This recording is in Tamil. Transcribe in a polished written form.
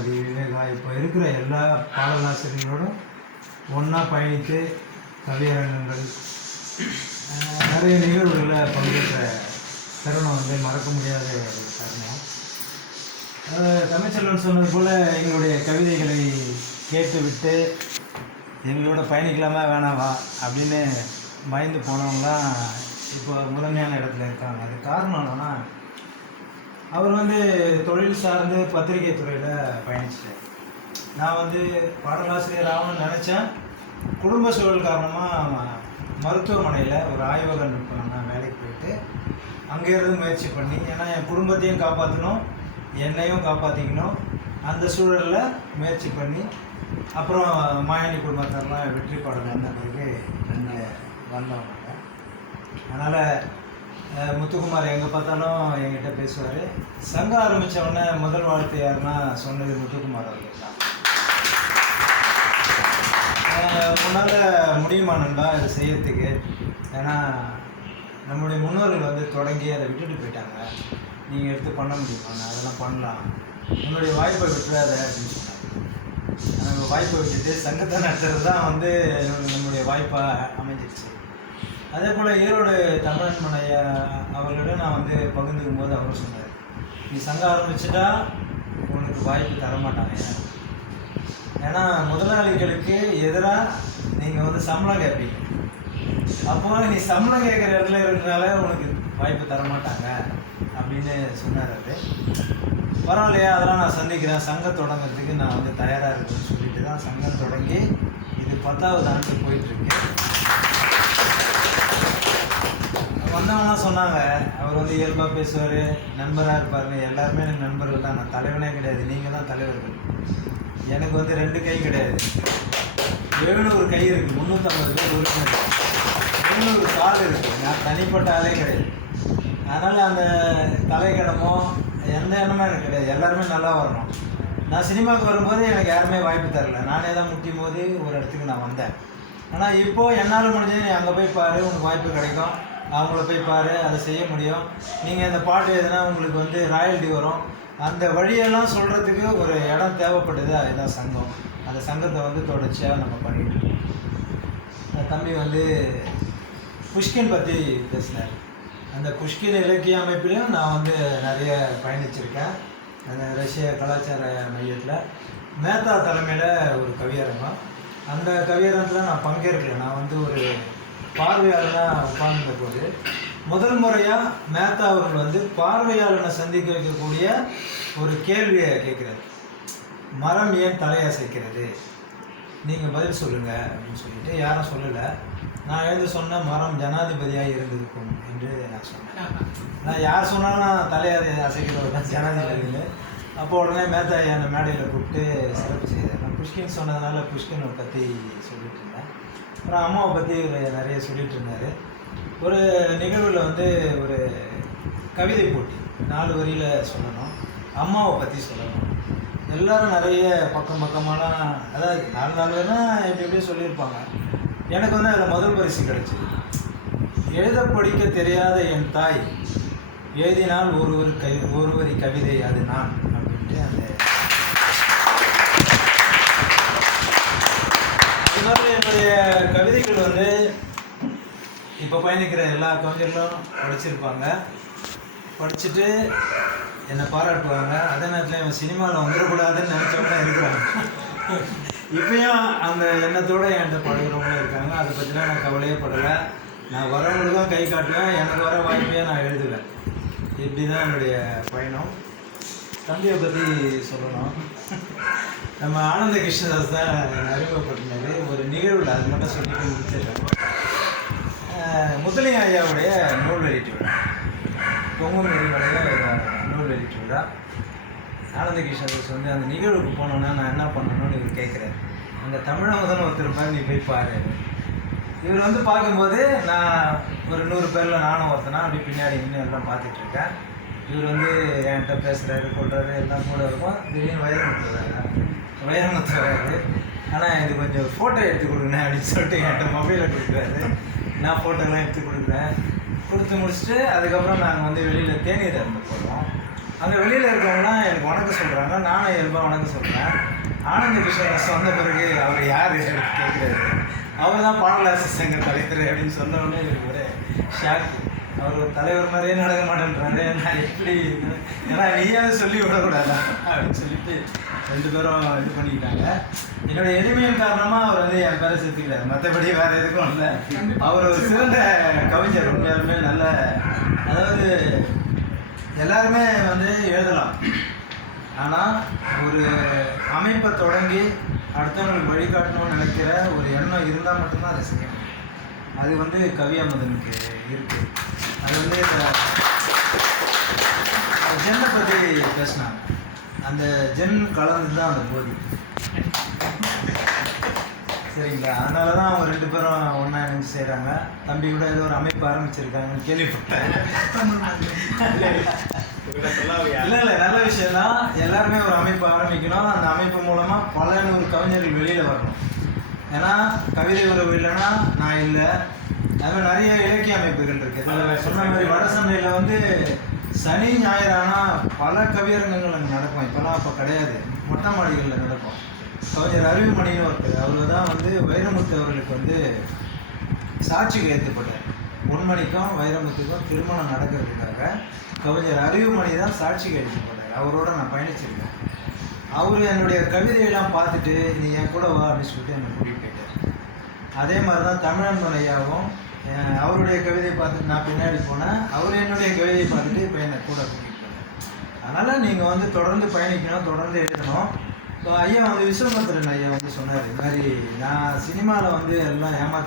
பாரதி, விவேகா இப்போ இருக்கிற எல்லா பாடலாசிரியர்களோடும் ஒன்றா பயணித்து கவியரங்கங்கள் நிறைய நிகழ்வுகளில் பங்கேற்ற தருணம் வந்து மறக்க முடியாத ஒரு தருணம். தமிழ்ச்செல்வன் சொன்னது போல் எங்களுடைய கவிதைகளை கேட்டுவிட்டு எங்களோட பயணிக்கலாமா வேணாவா அப்படின்னு பயந்து போனவங்களாம் இப்போ முதன்மையான இடத்துல இருக்காங்க. அது காரணம் என்னன்னா, அவர் வந்து தொழில் சார்ந்து பத்திரிகை துறையில் பயணிச்சிட்டார். நான் வந்து பாடலாசிரியர் ஆகணும்னு நினச்சேன். குடும்ப சூழல் காரணமாக மருத்துவமனையில் ஒரு ஆய்வக நிறுவனம் வேலைக்கு போயிட்டு அங்கேருந்து முயற்சி பண்ணி, ஏன்னா என் குடும்பத்தையும் காப்பாற்றணும், என்னையும் காப்பாற்றிக்கணும், அந்த சூழலில் முயற்சி பண்ணி அப்புறம் மாயாணி குடும்பத்தாரெலாம் வெற்றி பாடல் வந்த பிறகு இங்கே வந்தவங்க. அதனால் முத்துக்குமார் எங்கே பார்த்தாலும் என்கிட்ட பேசுவார். சங்கம் ஆரம்பித்தவொடனே முதல் வாழ்த்து யாருன்னா சொன்னது முத்துக்குமார் அவர்கள் தான். முன்னால் முடியுமா நண்பா இதை செய்யறதுக்கு? ஏன்னா நம்முடைய முன்னோர்கள் வந்து தொடங்கி அதை விட்டுட்டு போயிட்டாங்க, நீங்கள் எடுத்து பண்ண முடியுமா? நான் அதெல்லாம் பண்ணலாம், என்னுடைய வாய்ப்பை விட்டுறாத அப்படின்னு சொன்னாங்க. நம்ம வாய்ப்பை விட்டுட்டு சங்கத்தை நடத்துறது தான் வந்து நம்முடைய வாய்ப்பாக அமைஞ்சிருச்சு. அதே போல் ஈரோடு தமிழன் ஐயா அவர்களிடம் நான் வந்து பகிர்ந்துக்கும் போது அவர் சொன்னார், நீ சங்கம் ஆரம்பிச்சுட்டா உனக்கு வாய்ப்பு தரமாட்டாங்க. ஏன்னா முதலாளிகளுக்கு எதிராக நீங்கள் வந்து சம்பளம் கேட்பீங்க. அப்போ நீ சம்பளம் கேட்குற இடத்துல இருக்கிறனால உனக்கு வாய்ப்பு தரமாட்டாங்க அப்படின்னு சொன்னார். அது பரவாயில்லையா, அதெல்லாம் நான் சந்திக்கிறேன், சங்கம் தொடங்கிறதுக்கு நான் வந்து தயாராக இருக்குன்னு சொல்லிட்டு தான் சங்கம் தொடங்கி இது 10வது ஆண்டு போயிட்டுருக்கு. வந்தவங்களாம் சொன்னாங்க, அவர் வந்து இயல்பாக பேசுவார், நண்பராக இருப்பாருன்னு. எல்லாருமே எனக்கு நண்பர்கள் தான், நான் தலைவனே கிடையாது, நீங்கள் தான் தலைவர்கள். எனக்கு வந்து 2 கை கிடையாது, 700 கை இருக்குது, 350 பேர் உறுப்பினர், 700 கால் இருக்குது, நான் தனிப்பட்ட ஆளே கிடையாது. அதனால் அந்த தலைக்கணமோ எந்த எண்ணமும் எனக்கு கிடையாது, எல்லாருமே நல்லா வரணும். நான் சினிமாவுக்கு வரும்போது எனக்கு யாருமே வாய்ப்பு தரல, நானே தான் முட்டி மோதி ஒரு இடத்துக்கு நான் வந்தேன். ஆனால் இப்போது என்னால் முடிஞ்சது, நீ அங்கே போய் பாரு, உனக்கு வாய்ப்பு கிடைக்கும், அவங்கள போய் பாரு, அதை செய்ய முடியும். நீங்கள் இந்த பாட்டு எதுனா உங்களுக்கு வந்து ராயல்ட்டி வரும், அந்த வழியெல்லாம் சொல்கிறதுக்கு ஒரு இடம் தேவைப்படுது. அதுதான் சங்கம். அந்த சங்கத்தை வந்து தொடர்ச்சியாக நம்ம பண்ணிட்டு இருக்கோம். தம்பி வந்து புஷ்கின் பற்றி பேசினார். அந்த புஷ்கின் இலக்கிய அமைப்பிலையும் நான் வந்து நிறைய பயணிச்சிருக்கேன். அந்த ரஷ்ய கலாச்சார மையத்தில் மேத்தா தலைமையில் ஒரு கவியரங்கம். அந்த கவியரங்கத்தில் நான் பங்கேற்கல, நான் வந்து ஒரு பார்வையாளனாக உட்கார்ந்த போது முதல் முறையாக மேத்தா அவர்கள் வந்து பார்வையாளனை சந்திக்க வைக்கக்கூடிய ஒரு கேள்வியை கேட்குறாரு. மரம் ஏன் தலையசைக்கிறது, நீங்கள் பதில் சொல்லுங்கள் அப்படின்னு சொல்லிட்டு யாரும் சொல்லலை. நான் எழுந்து சொன்ன மரம் ஜனாதிபதியாக இருந்திருக்கும் என்று நான் சொன்னேன். நான் யார் சொன்னாலும் நான் தலையை அசைக்கிறவர் தான் ஜனாதிபதியில். அப்போ உடனே மேத்தா அந்த மேடையில் கூப்பிட்டு சிறப்பு செய்தார். நான் புஷ்கின் சொன்னதுனால புஷ்கினை பற்றி சொல்லிட்டு இருந்தேன். அப்புறம் அம்மாவை பற்றி நிறைய சொல்லிகிட்டு இருந்தார். ஒரு நிகழ்வில் வந்து ஒரு கவிதை போட்டி 4 வரியில் சொல்லணும், அம்மாவை பற்றி சொல்லணும். எல்லோரும் நிறைய பக்கமாலாம், அதாவது 4 வரினா எப்படி எப்படியும் சொல்லியிருப்பாங்க. எனக்கு வந்து அதில் முதல் பரிசு கிடச்சிது. எழுத படிக்க தெரியாத என் தாய் எழுதினால் ஒரு வரி கவிதை அது நான் அப்படின்ட்டு அந்த மாதிரி என்னுடைய கவிதைகள் வந்து இப்போ பயணிக்கிற எல்லா கவிஞர்களும் படிச்சிருப்பாங்க, படிச்சுட்டு என்னை பாராட்டுவாங்க. அதே நேரத்தில் இவன் சினிமாவில் வந்துடக்கூடாதுன்னு நினச்சவங்க இருக்கிறாங்க. இப்பயும் அந்த எண்ணத்தோடு என்கிட்ட பழகிறவங்களும் இருக்காங்க. அதை பற்றிலாம் நான் கவலையே படலை. நான் வரவங்களுக்கும் கை காட்டுவேன், எனக்கு வர வாய்ப்பையே நான் எழுதுவேன். இப்படி தான் என்னுடைய பயணம். தம்பியை பற்றி சொல்லணும். நம்ம ஆனந்த கிருஷ்ணதாஸ் தான் அறிமுகப்படுத்தினது ஒரு நிகழ்வில், அது மட்டும் சொல்லிட்டு முடிச்சிடுறேன். முத்தலிங்க ஐயாவுடைய நூல் வெளியீட்டு விழா, பொங்கும் நிறுவனைய நூல் வெளியீட்டு விழா. ஆனந்த கிருஷ்ணதாஸ் வந்து அந்த நிகழ்வுக்கு போனோன்னா நான் என்ன பண்ணணும்னு இவர் கேட்குறாரு. அங்கே தமிழகதான் ஒருத்தர் மாதிரி நீ போய் பாரு. இவர் வந்து பார்க்கும்போது நான் ஒரு 100 பேரில் நானும் ஒருத்தனா அப்படி பின்னாடி இன்னும் எல்லாம் பார்த்துட்ருக்கேன். இவர் வந்து என்கிட்ட பேசுகிறாரு, கொள்கிறாரு, எல்லாம் கூட இருக்கும். திடீர்னு வைரமுத்து வராரு. ஆனால் இது கொஞ்சம் ஃபோட்டோ எடுத்து கொடுங்க அப்படின்னு சொல்லிட்டு என்கிட்ட மொபைலை கொடுக்குறாரு. நான் ஃபோட்டோலாம் எடுத்து கொடுக்குறேன். கொடுத்து முடிச்சுட்டு அதுக்கப்புறம் நாங்கள் வந்து வெளியில் தேநீர் அருந்த போகிறோம். அங்கே வெளியில் இருக்கவங்களாம் எனக்கு வணக்கம் சொல்கிறாங்க, நானும் இயல்பாக வணக்கம் சொல்கிறேன். ஆனந்த கிருஷ்ணதாஸ் வந்த பிறகு அவர் யார் கேட்குறாரு, அவர் தான் பாடலாசி சங்க தலைவர் அப்படின்னு சொன்ன உடனே எனக்கு ஒரு ஷாக்கு. அவர் ஒரு தலைவர் மாதிரியே நடக்க மாட்டேன்றாரு, நான் எப்படி, ஏன்னா நீயாவது சொல்லி விடக்கூடாதா அப்படின்னு சொல்லிட்டு 2 பேரும் இது பண்ணிக்கிட்டாங்க. என்னுடைய எளிமையின் காரணமாக அவர் வந்து என் பேரை சேர்த்துக்கிறார், மற்றபடி வேறு எதுக்கும் இல்லை. அவர் ஒரு சிறந்த கவிஞர், உண்மையாலுமே நல்ல, அதாவது எல்லாருமே வந்து எழுதலாம், ஆனால் ஒரு அமைப்பை தொடங்கி அடுத்தவங்களுக்கு வழிகாட்டணும்னு நினைக்கிற ஒரு எண்ணம் இருந்தால் மட்டும்தான் அதை செய்யணும். அது வந்து கவியமுதனுக்கு இருக்குது. அது வந்து இந்த ஜென்னை பற்றி பேசினாங்க, அந்த ஜென் கலந்து தான் அந்த போதி, சரிங்களா? அதனால தான் அவங்க 2 பேரும் ஒன்றா நினைச்சு செய்கிறாங்க. தம்பி கூட ஏதோ ஒரு அமைப்பு ஆரம்பிச்சிருக்காங்கன்னு கேள்விப்பட்டேன். இல்லை நல்ல விஷயம் தான். எல்லாருமே ஒரு அமைப்பு ஆரம்பிக்கணும், அந்த அமைப்பு மூலமாக பல 100 கவிஞர்கள் வெளியில் வரணும். ஏன்னா கவிதை உறவு இல்லைன்னா நான் இல்லை. அதுமாதிரி நிறைய இலக்கிய அமைப்புகள் இருக்குது. சொன்ன மாதிரி வடசந்தையில் வந்து சனி ஞாயிறு ஆனால் பல கவியரங்கங்கள் அங்கே நடக்கும். இப்போலாம் அப்போ கிடையாது, மொட்டை மாடிகளில் நடக்கும். கவிஞர் அறிவுமணின்னு ஒருத்தர், அவர் தான் வந்து வைரமுத்து அவர்களுக்கு வந்து சாட்சி கையெழுத்துப்பட்டார். பொன்மணிக்கும் வைரமுத்துக்கும் திருமணம் நடக்கிறதுக்காக கவிஞர் அறிவுமணி தான் சாட்சி கையெழுத்துப்பட்டார். அவரோட நான் பயணிச்சிருக்கேன். அவர் என்னுடைய கவிதையெல்லாம் பார்த்துட்டு நீ என் கூட வா அப்படின்னு சொல்லிட்டு என்னை கூட்டிகிட்டு போயிட்டார். அதே மாதிரி தான் தமிழன்பன் ஐயாவும் அவருடைய கவிதையை பார்த்துட்டு நான் பின்னாடி போனேன், அவர் என்னுடைய கவிதையை பார்த்துட்டு இப்போ என்னை கூட கூட்டிகிட்டு போனார். அதனால் நீங்கள் வந்து தொடர்ந்து பயணிக்கணும், தொடர்ந்து எழுதணும். இப்போ ஐயா வந்து விஸ்வமித்திரன் ஐயா வந்து சொன்னார், இது மாதிரி நான் சினிமாவில் வந்து எல்லாம் ஏமாற்றி